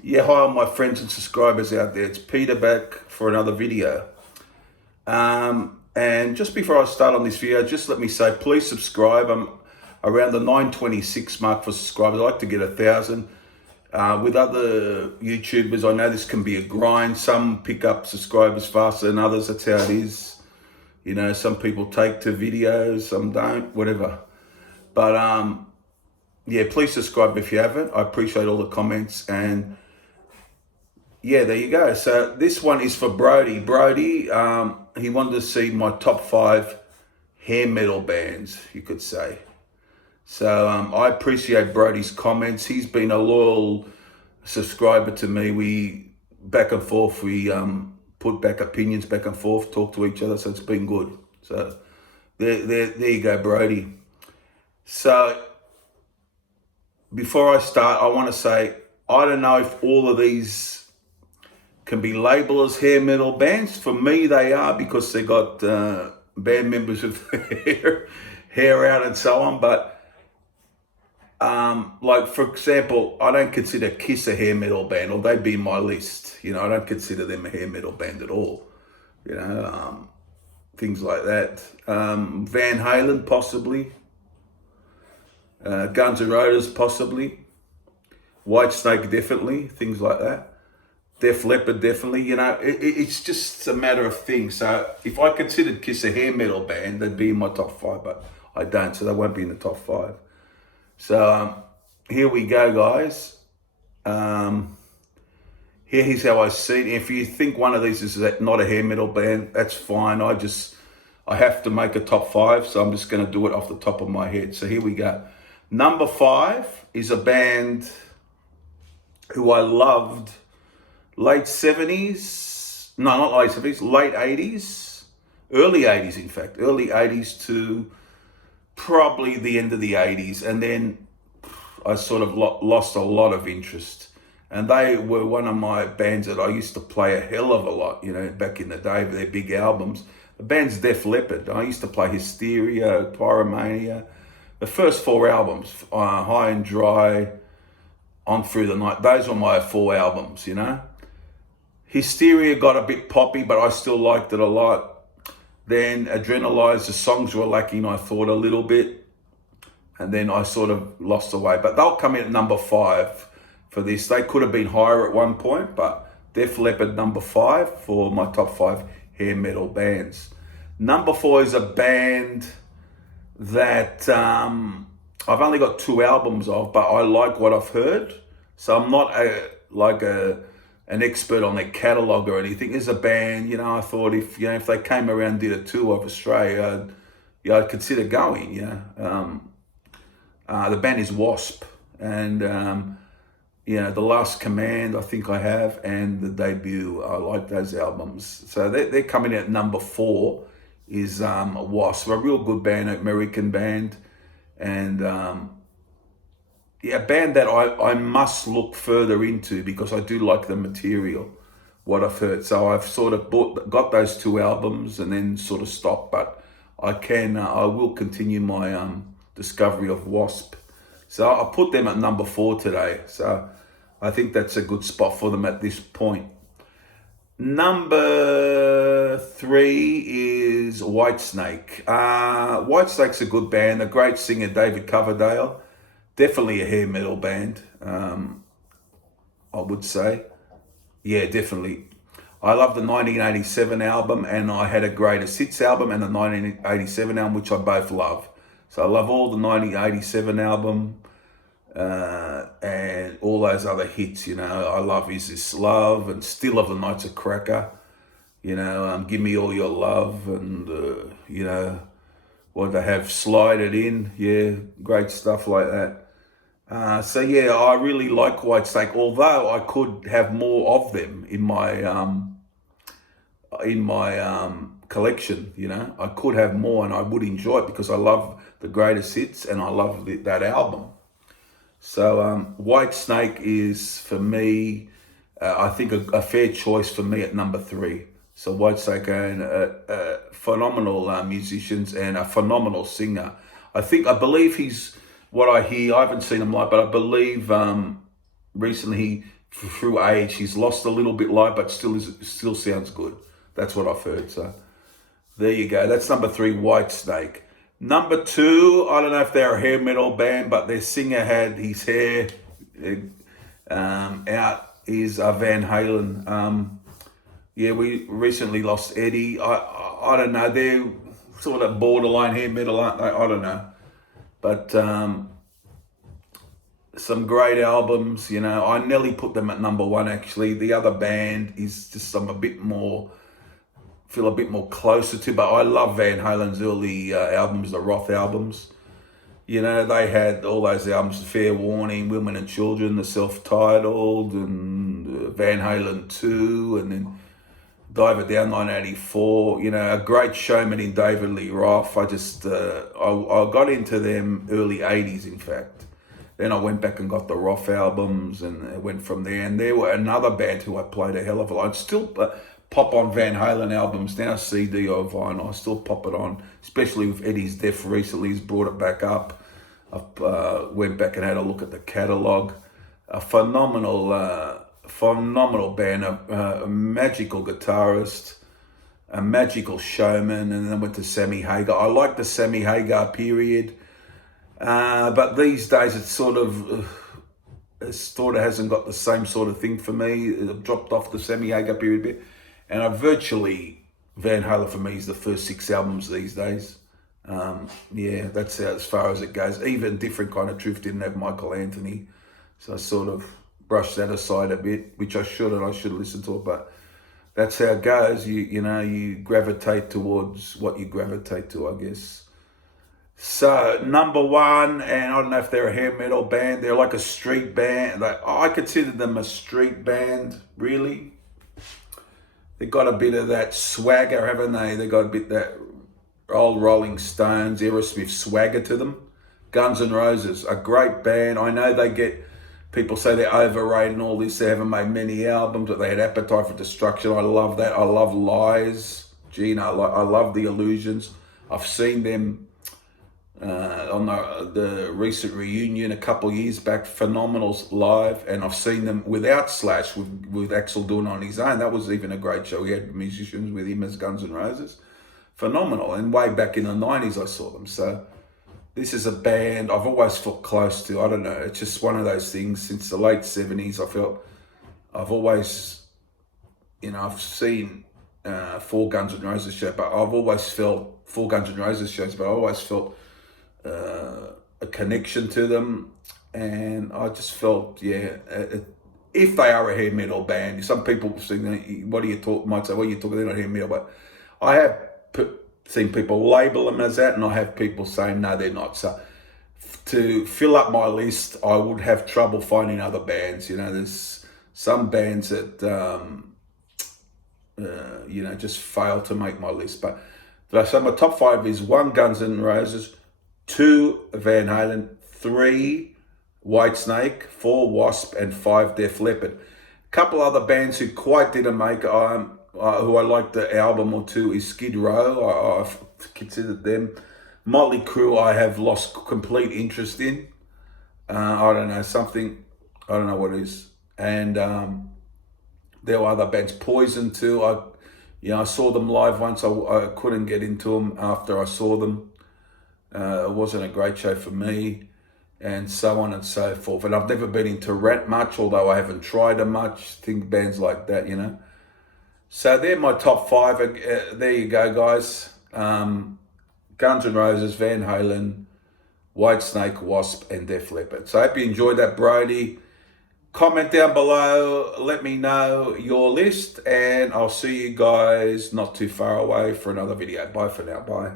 Yeah, hi all my friends and subscribers out there. It's Peter back for another video. And just before I start on this video, just let me say, please subscribe. I'm around the 926 mark for subscribers. I'd like to get 1,000. With other YouTubers, I know this can be a grind. Some pick up subscribers faster than others. That's how it is. You know, some people take to videos, some don't, whatever. But yeah, please subscribe if you haven't. I appreciate all the comments, and yeah, there you go. So this one is for Brody. Brody, he wanted to see my top 5 hair metal bands, you could say. So I appreciate Brody's comments. He's been a loyal subscriber to me. We back and forth. We put back opinions back and forth, talk to each other. So it's been good. So there you go, Brody. So before I start, I want to say I don't know if all of these can be labelled as hair metal bands. For me, they are, because they got band members with hair out and so on. But like, for example, I don't consider Kiss a hair metal band, or they'd be in my list. You know, I don't consider them a hair metal band at all. You know, things like that. Van Halen, possibly. Guns N' Roses, possibly. Whitesnake, definitely. Things like that. Def Leppard, definitely. You know, it's just a matter of things. So if I considered Kiss a hair metal band, they'd be in my top 5, but I don't, so they won't be in the top 5. So here we go, guys. Here's how I see it. If you think one of these is not a hair metal band, that's fine. I have to make a top 5, so I'm just going to do it off the top of my head. So here we go. Number 5 is a band who I loved late 70s, no, not late 70s, late 80s, early 80s, in fact, early 80s to probably the end of the 80s. And then I sort of lost a lot of interest. And they were one of my bands that I used to play a hell of a lot, you know, back in the day with their big albums. The band's Def Leppard. I used to play Hysteria, Pyromania, the first 4 albums, High and Dry, On Through the Night. Those were my 4 albums, you know. Hysteria got a bit poppy, but I still liked it a lot. Then Adrenalize, the songs were lacking, I thought, a little bit. And then I sort of lost the way. But they'll come in at number 5 for this. They could have been higher at one point, but Def Leppard number 5 for my top 5 hair metal bands. Number 4 is a band that I've only got 2 albums of, but I like what I've heard. So I'm not an expert on their catalogue or anything. There's a band, you know, I thought if they came around and did a tour of Australia, I'd consider going, you know. The band is Wasp, and you know, The Last Command I think I have, and The Debut. I like those albums. So they're coming at number 4 is Wasp, a real good band, American band, and yeah, a band that I must look further into, because I do like the material, what I've heard. So I've sort of got those 2 albums and then sort of stopped, but I will continue my discovery of Wasp. So I put them at number 4 today. So I think that's a good spot for them at this point. Number 3 is Whitesnake. Whitesnake's a good band. A great singer, David Coverdale. Definitely a hair metal band, I would say. Yeah, definitely. I love the 1987 album, and I had a Greatest Hits album and the 1987 album, which I both love. So I love all the 1987 album and all those other hits, you know. I love Is This Love and Still of the Night's a Cracker. You know, Give Me All Your Love, and, you know, what they have, Slide It In. Yeah, great stuff like that. So yeah, I really like Whitesnake, although I could have more of them in my collection. You know, I could have more, and I would enjoy it because I love the Greatest Hits and I love that album. So Whitesnake is, for me, I think a fair choice for me at number 3. So Whitesnake are phenomenal musicians and a phenomenal singer. I believe he's, what I hear, I haven't seen him live, but I believe recently he through age, he's lost a little bit live, but still sounds good. That's what I've heard. So there you go. That's number 3, Whitesnake. Number 2, I don't know if they're a hair metal band, but their singer had his hair out. Is Van Halen. Yeah, we recently lost Eddie. I don't know. They're sort of borderline hair metal, aren't they? I don't know. But some great albums, you know. I nearly put them at number 1, actually. The other band is just feel a bit more closer to, but I love Van Halen's early albums, the Roth albums. You know, they had all those albums, Fair Warning, Women and Children, the self-titled, and Van Halen 2, and then Dive It Down 1984. You know, a great showman in David Lee Roth. I got into them early 80s, in fact. Then I went back and got the Roth albums and went from there. And there were another band who I played a hell of a lot. I'd still pop on Van Halen albums now, CD or vinyl. I still pop it on, especially with Eddie's death recently. He's brought it back up. I went back and had a look at the catalogue. A phenomenal band, a magical guitarist, a magical showman, and then went to Sammy Hagar. I like the Sammy Hagar period. But these days it sort of hasn't got the same sort of thing for me. It dropped off the Sammy Hagar period a bit. And Van Halen for me is the first 6 albums these days. Yeah, that's as far as it goes. Even Different Kind of Truth didn't have Michael Anthony. So I sort of brushed that aside a bit, which I should listen to it. But that's how it goes. You gravitate towards what you gravitate to, I guess. So number 1, and I don't know if they're a hair metal band. They're like a street band. I consider them a street band, really. They got a bit of that swagger, haven't they? They got a bit that old Rolling Stones, Aerosmith swagger to them. Guns N' Roses, a great band. I know people say they're overrated and all this. They haven't made many albums, but they had Appetite for Destruction. I love that. I love Lies. I love The Illusions. I've seen them on the recent reunion a couple of years back, phenomenal live, and I've seen them without Slash, with Axl doing it on his own. That was even a great show. He had musicians with him as Guns N' Roses. Phenomenal. And way back in the 90s I saw them. So this is a band I've always felt close to. I don't know, it's just one of those things. Since the late 70s I've always, I've seen 4 Guns N' Roses shows, but I've always felt 4 Guns N' Roses shows, but I always felt a connection to them, and I just felt, if they are a hair metal band, some people might say, what are you talking, they're not hair metal, but I have seen people label them as that, and I have people saying, no, they're not. So to fill up my list, I would have trouble finding other bands. There's some bands that, just fail to make my list. But so my top 5 is 1, Guns N' Roses, 2, Van Halen, 3, Whitesnake, 4, Wasp, and 5, Def Leppard. A couple other bands who quite didn't make, who I liked the album or 2 is Skid Row. I've considered them. Motley Crue I have lost complete interest in. I don't know what it is. And there were other bands, Poison too. I saw them live once. I couldn't get into them after I saw them. It wasn't a great show for me, and so on and so forth. And I've never been into Rat much, although I haven't tried them much. Think bands like that, So they're my top 5. There you go, guys. Guns N' Roses, Van Halen, Whitesnake, Wasp, and Def Leppard. So I hope you enjoyed that, Brody. Comment down below. Let me know your list, and I'll see you guys not too far away for another video. Bye for now. Bye.